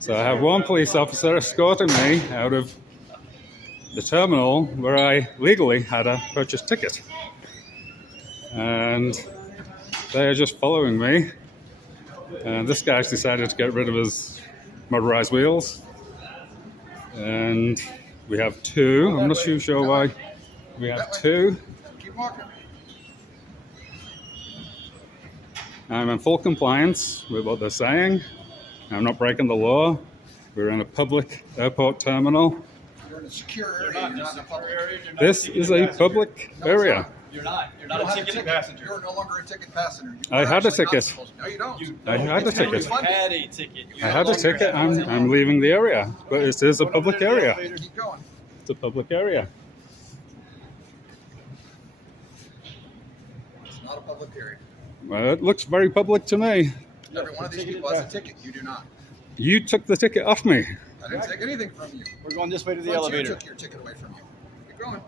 So I have one police officer escorting me out of the terminal where I legally had a purchase ticket. And they are just following me. And this guy's decided to get rid of his motorized wheels. And we have two. I'm not too sure why we have two. Keep walking. I'm in full compliance with what they're saying. I'm not breaking the law. We're in a public airport terminal. You're in a secure area. You're not in a public area. This is a public area. You're not. You're not a ticketed passenger. You're no longer a ticket passenger. I had a ticket. No, you don't. I had a ticket. You had a ticket. I had a ticket. I'm leaving the area, but it is a public area. Keep going. It's a public area. It's not a public area. Well, it looks very public to me. Every one of these people has a ticket. You do not. You took the ticket off me. I didn't take anything from you. We're going this way to the Frontier elevator. took your ticket away from you. Keep going.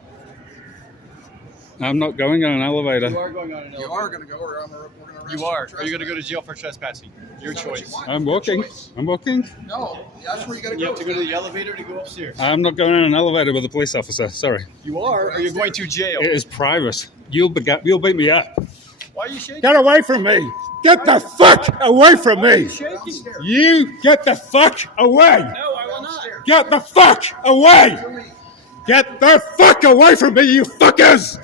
I'm not going on an You elevator. are going on an elevator. You are going to go, or we're going to arrest You are. for Are you going to go to trespass. jail for trespassing? Your Is that what you choice. want? I'm Your walking. choice. I'm walking. No, that's where you got to go. You have to go to the elevator to go upstairs. I'm not going on an elevator with a police officer. Sorry. You are, or you're going to jail. It is private. You'll beat me up. Why are you shaking? Get away from me! Get the fuck away from me! Shaking. You get the fuck away! No, I will not. Get the fuck away! Get the fuck away from me, you fuckers!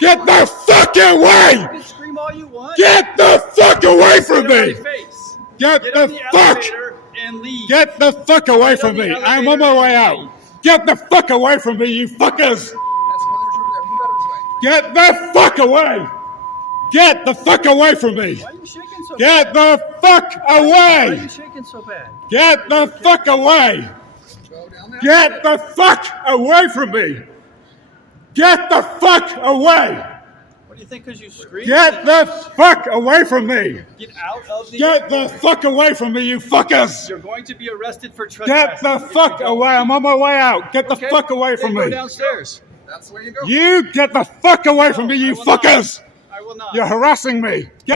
Get the fuck away! You can scream all you want. Get the fuck away from Get me! in my face. Get Get on the the fuck! elevator and leave. Get the fuck away Get on from the me! I'm on my elevator way and out! Get the fuck away from me, you fuckers! That's Mother's over there. Move out of his way. Get the fuck away! Get the fuck away from me! Why are you shaking so Get bad? the fuck Why are away! you shaking so bad? Get the fuck away! Go down there. Get the fuck away from me! Get the fuck away! What do you think? Because you screamed? Get the fuck away from me! Get out of the Get the fuck away from me, you fuckers! You're going to be arrested for trespassing. Get the fuck away! I'm on my way out! Get the Okay, fuck away from then go me! downstairs. That's the way you go. You get the fuck away from me, you I will not. fuckers! I will not. You're harassing me! Get